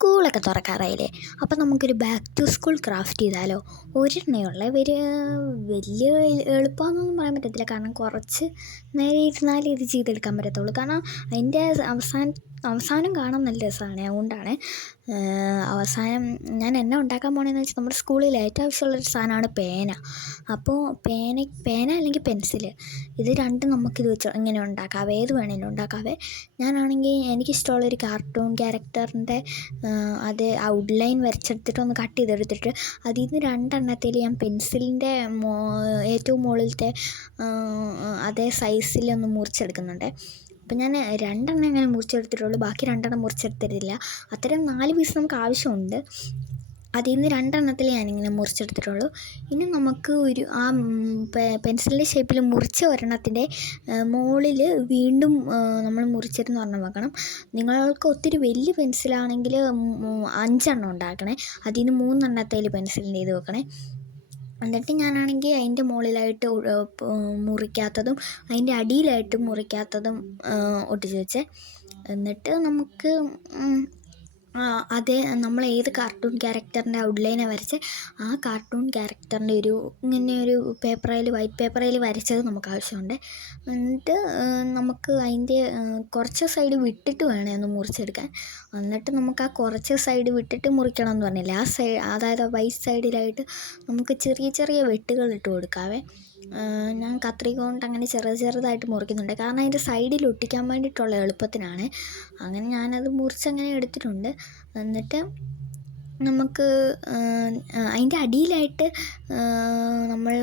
സ്കൂളൊക്കെ തുറക്കാറായില്ലേ? അപ്പം നമുക്കൊരു ബാക്ക് ടു സ്കൂൾ ക്രാഫ്റ്റ് ചെയ്താലോ? ഒരെണ്ണയുള്ള. ഒരു വലിയ എളുപ്പമെന്നൊന്നും പറയാൻ പറ്റത്തില്ല. കാരണം കുറച്ച് നേരെ ഇരുന്നാലേ ഇത് ചെയ്തെടുക്കാൻ പറ്റത്തുള്ളൂ. കാരണം അതിന്റെ അവസാനം അവസാനം കാണാൻ നല്ല രസമാണ്. അതുകൊണ്ടാണ് അവസാനം ഞാൻ എന്നെ ഉണ്ടാക്കാൻ പോണതെന്ന് വെച്ചാൽ നമ്മുടെ സ്കൂളിൽ ഏറ്റവും ആവശ്യമുള്ളൊരു സാധനമാണ് പേന. അപ്പോൾ പേന പേന അല്ലെങ്കിൽ പെൻസിൽ ഇത് രണ്ടും നമുക്കിത് വെച്ച് ഇങ്ങനെ ഉണ്ടാക്കാവേ ഏത് വേണമെങ്കിലും ഉണ്ടാക്കാവേ. ഞാനാണെങ്കിൽ എനിക്കിഷ്ടമുള്ളൊരു കാർട്ടൂൺ ക്യാരക്ടറിന്റെ അത് ഔട്ട്ലൈൻ വരച്ചെടുത്തിട്ട് ഒന്ന് കട്ട് ചെയ്തെടുത്തിട്ട് അതിൽ നിന്ന് രണ്ടെണ്ണത്തിൽ ഞാൻ പെൻസിലിന്റെ ഏറ്റവും മുകളിലത്തെ അതേ സൈസിൽ ഒന്ന് മുറിച്ചെടുക്കുന്നുണ്ട്. അപ്പം ഞാൻ രണ്ടെണ്ണം ഇങ്ങനെ മുറിച്ചെടുത്തിട്ടുള്ളൂ. ബാക്കി രണ്ടെണ്ണം മുറിച്ചെടുത്തിട്ടില്ല. അത്തരം നാല് പീസ് നമുക്ക് ആവശ്യമുണ്ട്. അതിൽ നിന്ന് രണ്ടെണ്ണത്തിൽ ഞാനിങ്ങനെ മുറിച്ചെടുത്തിട്ടുള്ളൂ. ഇനി നമുക്ക് ഒരു ആ പെൻസിലിന്റെ ഷേപ്പിൽ മുറിച്ച ഒരെണ്ണത്തിന്റെ മുകളിൽ വീണ്ടും നമ്മൾ മുറിച്ചെടുന്ന് ഒരെണ്ണം വെക്കണം. നിങ്ങൾക്ക് ഒത്തിരി വലിയ പെൻസിലാണെങ്കിൽ അഞ്ചെണ്ണം ഉണ്ടാക്കണേ. അതിൽ നിന്ന് മൂന്നെണ്ണത്തേൽ പെൻസിലിന്റെ ഇത് വെക്കണേ. എന്നിട്ട് ഞാനാണെങ്കിൽ അതിന്റെ മുകളിലായിട്ട് മുറിക്കാത്തതും അതിന്റെ അടിയിലായിട്ട് മുറിക്കാത്തതും ഒട്ടിച്ച് വെച്ചേ. എന്നിട്ട് നമുക്ക് അതേ നമ്മൾ ഏത് കാർട്ടൂൺ ക്യാരക്ടറിന്റെ ഔട്ട്ലൈനെ വരച്ച് ആ കാർട്ടൂൺ ക്യാരക്ടറിന്റെ ഒരു ഇങ്ങനെ ഒരു പേപ്പറിൽ വൈറ്റ് പേപ്പറിൽ വരച്ചത് നമുക്ക് ആവശ്യമുണ്ട്. എന്നിട്ട് നമുക്ക് അതിന്റെ കുറച്ച് സൈഡ് വിട്ടിട്ട് വേണേ ഒന്ന് മുറിച്ചെടുക്കാൻ. എന്നിട്ട് നമുക്ക് ആ കുറച്ച് സൈഡ് വിട്ടിട്ട് മുറിക്കണം എന്ന് പറഞ്ഞില്ലേ ആ സൈഡ് അതായത് വൈറ്റ് സൈഡിലായിട്ട് നമുക്ക് ചെറിയ ചെറിയ വെട്ടുകൾ ഇട്ട് കൊടുക്കാവേ. ഞാൻ കത്രിക കൊണ്ട് അങ്ങനെ ചെറു ചെറുതായിട്ട് മുറിക്കുന്നുണ്ട്. കാരണം അതിന്റെ സൈഡിൽ ഒട്ടിക്കാൻ വേണ്ടിയിട്ടുള്ള എളുപ്പത്തിനാണ്. അങ്ങനെ ഞാനത് മുറിച്ചങ്ങനെ എടുത്തിട്ടുണ്ട്. എന്നിട്ട് നമുക്ക് അതിന്റെ അടിയിലായിട്ട് നമ്മൾ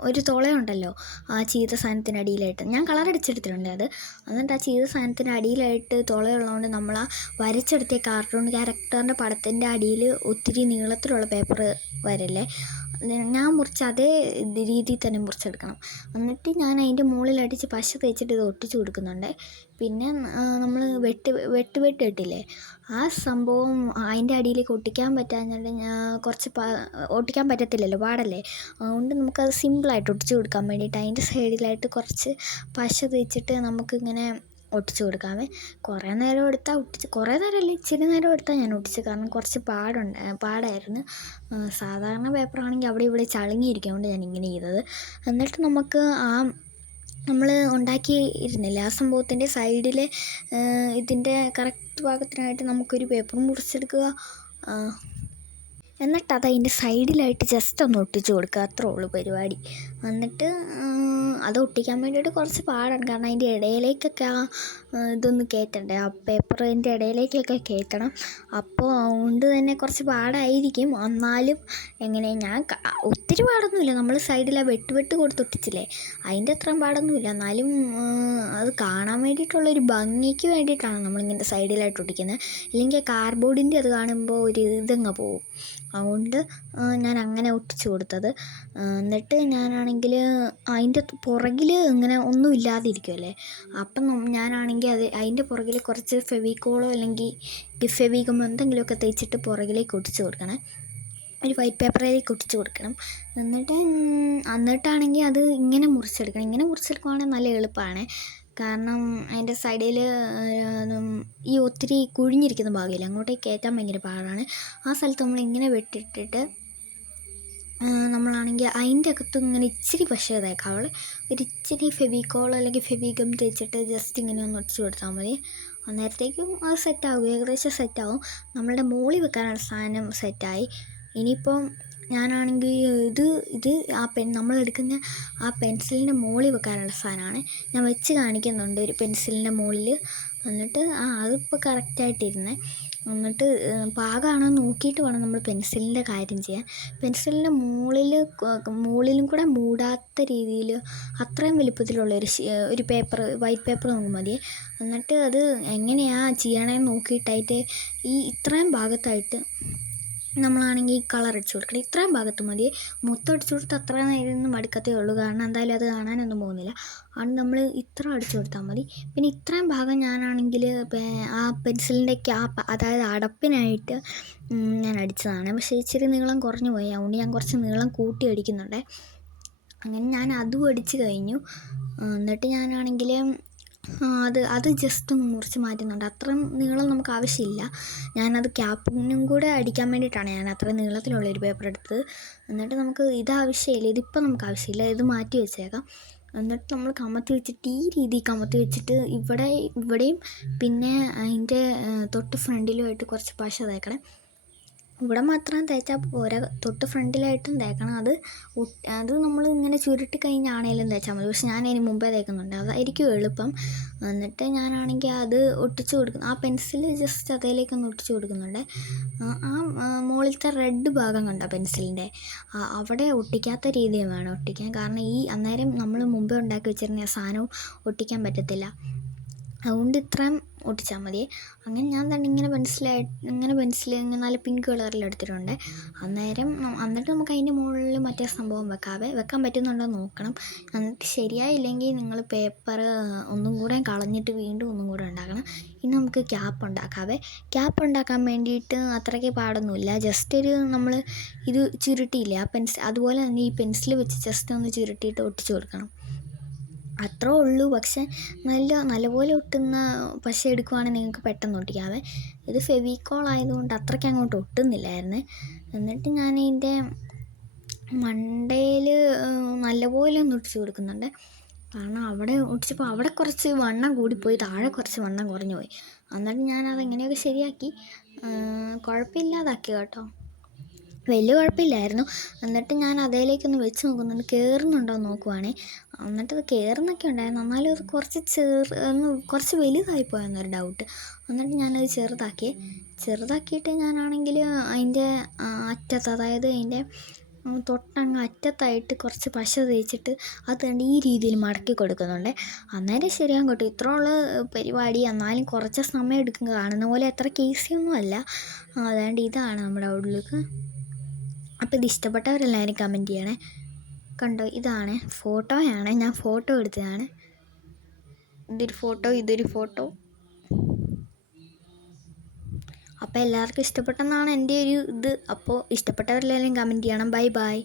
ഒരു തുളയുണ്ടല്ലോ ആ ചീത്ത സാധനത്തിന്റെ അടിയിലായിട്ട്. ഞാൻ കളർ അടിച്ചെടുത്തിട്ടുണ്ട് അത്. എന്നിട്ട് ആ ചീത്ത സാധനത്തിന്റെ അടിയിലായിട്ട് തുളയുള്ളതുകൊണ്ട് നമ്മൾ ആ വരച്ചെടുത്ത കാർട്ടൂൺ ക്യാരക്ടറിന്റെ പടത്തിന്റെ അടിയിൽ ഒത്തിരി നീളത്തിലുള്ള പേപ്പർ വരില്ലേ? ഞാൻ മുറിച്ച അതേ രീതിയിൽ തന്നെ മുറിച്ചെടുക്കണം. എന്നിട്ട് ഞാൻ അതിന്റെ മുകളിലടിച്ച് പശ തേച്ചിട്ട് ഇത് ഒട്ടിച്ചു കൊടുക്കുന്നുണ്ട്. പിന്നെ നമ്മൾ വെട്ട് വെട്ട് വെട്ട് ഇട്ടില്ലേ? ആ സംഭവം അതിന്റെ അടിയിലേക്ക് ഒട്ടിക്കാൻ പറ്റാഞ്ഞിട്ട് ഞാൻ കുറച്ച് ഒട്ടിക്കാൻ പറ്റത്തില്ലല്ലോ പാടല്ലേ? അതുകൊണ്ട് നമുക്കത് സിമ്പിളായിട്ട് ഒട്ടിച്ചു കൊടുക്കാൻ വേണ്ടിയിട്ട് അതിന്റെ സൈഡിലായിട്ട് കുറച്ച് പശ തേച്ചിട്ട് നമുക്കിങ്ങനെ ഒട്ടിച്ച് കൊടുക്കാമേ കുറേ നേരം എടുത്താൽ ഒട്ടിച്ച് കുറേ നേരമല്ല ഇച്ചിരി നേരം എടുത്താൽ ഞാൻ ഒട്ടിച്ച്. കാരണം കുറച്ച് പാടുണ്ട് പാടായിരുന്നു. സാധാരണ പേപ്പറാണെങ്കിൽ അവിടെ ഇവിടെ ചളുങ്ങിയിരിക്കും. കൊണ്ട് ഞാൻ ഇങ്ങനെ ചെയ്തത്. എന്നിട്ട് നമുക്ക് ആ നമ്മൾ ഉണ്ടാക്കി ഇരുന്നില്ല ആ സംഭവത്തിന്റെ സൈഡിലെ ഇതിന്റെ കറക്റ്റ് ഭാഗത്തിനായിട്ട് നമുക്കൊരു പേപ്പർ മുറിച്ചെടുക്കുക. എന്നിട്ട് അത് അതിന്റെ സൈഡിലായിട്ട് ജസ്റ്റ് ഒന്ന് ഒട്ടിച്ച് കൊടുക്കുക. അത്രേ ഉള്ളൂ പരിപാടി. എന്നിട്ട് അത് ഒട്ടിക്കാൻ വേണ്ടിയിട്ട് കുറച്ച് പാടാണ്. കാരണം അതിന്റെ ഇടയിലേക്കൊക്കെ ആ ഇതൊന്ന് കയറ്റണ്ടേ ആ പേപ്പർ പേപ്പറിന്റെ ഇടയിലേക്കൊക്കെ കയറ്റണം അപ്പോൾ അതുകൊണ്ട് തന്നെ കുറച്ച് പാടായിരിക്കും. എന്നാലും എങ്ങനെ ഞാൻ ഒത്തിരി പാടൊന്നുമില്ല. നമ്മൾ സൈഡിൽ ആ വെട്ട് വെട്ട് കൊടുത്തൊട്ടിച്ചില്ലേ അതിന്റെ അത്രയും പാടൊന്നുമില്ല. എന്നാലും അത് കാണാൻ വേണ്ടിയിട്ടുള്ളൊരു ഭംഗിക്ക് വേണ്ടിയിട്ടാണ് നമ്മളിങ്ങനെ സൈഡിലായിട്ട് ഒട്ടിക്കുന്നത്. ഇല്ലെങ്കിൽ കാർഡ്ബോർഡിന്റെ അത് കാണുമ്പോൾ ഒരു ഇതങ്ങ് പോവും അതുകൊണ്ട് ഞാൻ അങ്ങനെ ഒട്ടിച്ചു കൊടുത്തത്. എന്നിട്ട് ഞാനാണെങ്കിൽ അതിന്റെ പുറകിൽ ഇങ്ങനെ ഒന്നും ഇല്ലാതിരിക്കുമല്ലേ അപ്പം ഞാനാണെങ്കിൽ അത് അതിന്റെ പുറകിൽ കുറച്ച് ഫെവിക്കോളോ അല്ലെങ്കിൽ ഫെവിഗമോ എന്തെങ്കിലുമൊക്കെ തേച്ചിട്ട് പുറകിലേക്ക് ഒട്ടിച്ച് കൊടുക്കണേ. ഒരു വൈറ്റ് പേപ്പറിലേക്ക് ഒട്ടിച്ച് കൊടുക്കണം. എന്നിട്ട് എന്നിട്ടാണെങ്കിൽ അത് ഇങ്ങനെ മുറിച്ചെടുക്കണം. ഇങ്ങനെ മുറിച്ചെടുക്കുവാണെങ്കിൽ നല്ല എളുപ്പമാണ്. കാരണം അതിന്റെ സൈഡിൽ ഈ ഒത്തിരി കുഴിഞ്ഞിരിക്കുന്ന ഭാഗമില്ല? അങ്ങോട്ടേക്ക് കയറ്റാൻ ഭയങ്കര പാടാണ്. ആ സ്ഥലത്ത് നമ്മൾ ഇങ്ങനെ വെട്ടിട്ടിട്ട് നമ്മളാണെങ്കിൽ അതിന്റെ അകത്ത് ഇങ്ങനെ ഇച്ചിരി പശ തേക്കാം അവൾ ഒരു ഇച്ചിരി ഫെവിക്കോൾ അല്ലെങ്കിൽ ഫെവിഗം തേച്ചിട്ട് ജസ്റ്റ് ഇങ്ങനെ ഒന്ന് ഒടിച്ചു കൊടുത്താൽ മതി. അന്നേരത്തേക്കും അത് സെറ്റാകും ഏകദേശം സെറ്റാവും നമ്മളുടെ മോളി വെക്കാനുള്ള സാധനം സെറ്റായി ഇനിയിപ്പം ഞാനാണെങ്കിൽ ഇത് ഇത് ആ പെൻ നമ്മളെടുക്കുന്ന ആ പെൻസിലിന്റെ മുകളിൽ വെക്കാനുള്ള സാധനമാണ്. ഞാൻ വെച്ച് കാണിക്കുന്നുണ്ട് ഒരു പെൻസിലിന്റെ മുകളിൽ എന്നിട്ട് ആ അതിപ്പോൾ കറക്റ്റായിട്ടിരുന്നേ. എന്നിട്ട് പാകമാണോ നോക്കിയിട്ട് വേണം നമ്മൾ പെൻസിലിന്റെ കാര്യം ചെയ്യാൻ. പെൻസിലിന്റെ മുകളിൽ മുകളിലും കൂടെ മൂടാത്ത രീതിയിൽ അത്രയും വലിപ്പത്തിലുള്ള ഒരു ഒരു പേപ്പർ വൈറ്റ് പേപ്പർ നമുക്ക് മതി. എന്നിട്ട് അത് എങ്ങനെയാണ് ചെയ്യണമെന്ന് നോക്കിയിട്ടായിട്ട് ഈ ഇത്രയും ഭാഗത്തായിട്ട് നമ്മളാണെങ്കിൽ കളർ അടിച്ചു കൊടുക്കണം. ഇത്രയും ഭാഗത്ത് മതി. മൊത്തം അടിച്ചു കൊടുത്താൽ അത്ര നേരം മടുക്കത്തേ ഉള്ളൂ. കാരണം എന്തായാലും അത് കാണാനൊന്നും പോകുന്നില്ല. അതുകൊണ്ട് നമ്മൾ ഇത്ര അടിച്ചു കൊടുത്താൽ മതി. പിന്നെ ഇത്രയും ഭാഗം ഞാനാണെങ്കിൽ ആ പെൻസിലിന്റെ ക്യാപ്പ് അതായത് അടപ്പിനായിട്ട് ഞാൻ അടിച്ചതാണ്. പക്ഷേ ഇച്ചിരി നീളം കുറഞ്ഞു പോയി. അതുകൊണ്ട് ഞാൻ കുറച്ച് നീളം കൂട്ടി അടിക്കുന്നുണ്ട്. അങ്ങനെ ഞാൻ അതും അടിച്ച് കഴിഞ്ഞു. എന്നിട്ട് ഞാനാണെങ്കിൽ അത് അത് ജസ്റ്റ് ഒന്ന് മുറിച്ച് മാറ്റുന്നുണ്ട്. അത്രയും നീളം നമുക്ക് ആവശ്യമില്ല. ഞാനത് ക്യാപ്പിനും കൂടെ അടിക്കാൻ വേണ്ടിയിട്ടാണ് ഞാൻ അത്ര നീളത്തിലുള്ള ഒരു പേപ്പർ എടുത്തത്. എന്നിട്ട് നമുക്ക് ഇത് ആവശ്യമില്ല. ഇതിപ്പോൾ നമുക്ക് ആവശ്യമില്ല. ഇത് മാറ്റി വെച്ചേക്കാം. എന്നിട്ട് നമ്മൾ കമത്തി വെച്ചിട്ട് ഈ രീതിയിൽ കമത്തി വെച്ചിട്ട് ഇവിടെ ഇവിടെയും പിന്നെ അതിന്റെ തൊട്ട് ഫ്രണ്ടിലുമായിട്ട് കുറച്ച് പശ തേക്കണം. ഇവിടെ മാത്രം തേച്ചാൽ പോരാ. തൊട്ട് ഫ്രണ്ടിലായിട്ടും തേക്കണം. അത് അത് നമ്മൾ ഇങ്ങനെ ചുരുട്ടി കഴിഞ്ഞാണേലും തേച്ചാൽ മതി. പക്ഷെ ഞാൻ അതിന് മുമ്പേ തേക്കുന്നുണ്ട്. അതായിരിക്കും എളുപ്പം. എന്നിട്ട് ഞാനാണെങ്കിൽ അത് ഒട്ടിച്ച് കൊടുക്കുന്നു. ആ പെൻസിൽ ജസ്റ്റ് അതിലേക്കൊന്ന് ഒട്ടിച്ച് കൊടുക്കുന്നുണ്ട്. ആ മുകളിലത്തെ റെഡ് ഭാഗം കണ്ട പെൻസിലിന്റെ അവിടെ ഒട്ടിക്കാത്ത രീതിയും വേണം ഒട്ടിക്കാൻ. കാരണം ഈ അന്നേരം നമ്മൾ മുമ്പേ ഉണ്ടാക്കി വെച്ചിരുന്ന സാധനവും ഒട്ടിക്കാൻ പറ്റത്തില്ല. അതുകൊണ്ട് ഇത്രയും ഒട്ടിച്ചാൽ മതി. അങ്ങനെ ഞാൻ തന്നെ ഇങ്ങനെ പെൻസിലായിട്ട് ഇങ്ങനെ പെൻസിൽ ഇങ്ങനെ നല്ല പിങ്ക് കളറിൽ എടുത്തിട്ടുണ്ട്. അന്നേരം എന്നിട്ട് നമുക്ക് അതിന്റെ മുകളിൽ മറ്റേ സംഭവം വെക്കാവേ. വെക്കാൻ പറ്റുന്നുണ്ടോ നോക്കണം. എന്നിട്ട് ശരിയായില്ലെങ്കിൽ നിങ്ങൾ പേപ്പർ ഒന്നും കൂടെ കളഞ്ഞിട്ട് വീണ്ടും ഒന്നും കൂടെ ഉണ്ടാക്കണം. ഇനി നമുക്ക് ക്യാപ്പ് ഉണ്ടാക്കാവേ. ക്യാപ്പ് ഉണ്ടാക്കാൻ വേണ്ടിയിട്ട് അത്രയ്ക്ക് പാടൊന്നുമില്ല. ജസ്റ്റ് ഒരു നമ്മൾ ഇത് ചുരുട്ടിയില്ലേ ആ പെൻസിൽ അതുപോലെ തന്നെ ഈ പെൻസിൽ വെച്ച് ജസ്റ്റ് ഒന്ന് ചുരുട്ടിയിട്ട് ഒട്ടിച്ചു കൊടുക്കണം. അത്രേ ഉള്ളൂ. പക്ഷെ നല്ല നല്ലപോലെ ഒട്ടുന്ന പശ എടുക്കുവാണെങ്കിൽ നിങ്ങൾക്ക് പെട്ടെന്ന് ഒട്ടിക്കാതെ ഇത് ഫെവിക്കോൾ ആയതുകൊണ്ട് അത്രയ്ക്ക് അങ്ങോട്ട് ഒട്ടുന്നില്ലായിരുന്നു. എന്നിട്ട് ഞാൻ ഇതിന്റെ മണ്ടയിൽ നല്ലപോലെ ഒന്ന് ഒട്ടിച്ച് കൊടുക്കുന്നുണ്ട്. കാരണം അവിടെ ഒട്ടിച്ചപ്പോൾ അവിടെ കുറച്ച് വണ്ണം കൂടിപ്പോയി താഴെ കുറച്ച് വണ്ണം കുറഞ്ഞു പോയി എന്നിട്ട് ഞാനത് എങ്ങനെയൊക്കെ ശരിയാക്കി കുഴപ്പമില്ലാതാക്കി കേട്ടോ. വലിയ കുഴപ്പമില്ലായിരുന്നു. എന്നിട്ട് ഞാൻ അതിലേക്കൊന്ന് വെച്ച് നോക്കുന്നുണ്ട്. കയറുന്നുണ്ടോ എന്ന് നോക്കുവാണേ. എന്നിട്ട് അത് കയറുന്നൊക്കെ ഉണ്ടായിരുന്നു. എന്നാലും അത് കുറച്ച് ചെറു കുറച്ച് വലുതായി പോയെന്നൊരു ഡൗട്ട് എന്നിട്ട് ഞാനത് ചെറുതാക്കി. ചെറുതാക്കിയിട്ട് ഞാനാണെങ്കിൽ അതിന്റെ അറ്റത്ത് അതായത് അതിന്റെ തൊട്ടങ്ങ് അറ്റത്തായിട്ട് കുറച്ച് പശ തേച്ചിട്ട് അത് കണ്ട് ഈ രീതിയിൽ മടക്കി കൊടുക്കുന്നുണ്ട്. അന്നേരം ശരിയാകും കേട്ടോ ഇത്ര ഉള്ള പരിപാടി എന്നാലും കുറച്ച് സമയം എടുക്കും. കാണുന്ന പോലെ അത്ര കേസിയൊന്നും അല്ല. അതാണ്ട് ഇതാണ് നമ്മുടെ ഔട്ട്ലുക്ക് അപ്പോൾ ഇത് ഇഷ്ടപ്പെട്ടവരെല്ലാവരും കമന്റ് ചെയ്യണേ. കണ്ടോ ഇതാണ് ഫോട്ടോയാണ് ഞാൻ ഫോട്ടോ എടുത്തതാണ്. ഇതൊരു ഫോട്ടോ ഇതൊരു ഫോട്ടോ അപ്പോൾ എല്ലാവർക്കും ഇഷ്ടപ്പെട്ടെന്നാണ് എന്റെ ഒരു ഇത്. അപ്പോൾ ഇഷ്ടപ്പെട്ടവരെല്ലാവരും കമന്റ് ചെയ്യണം. Bye bye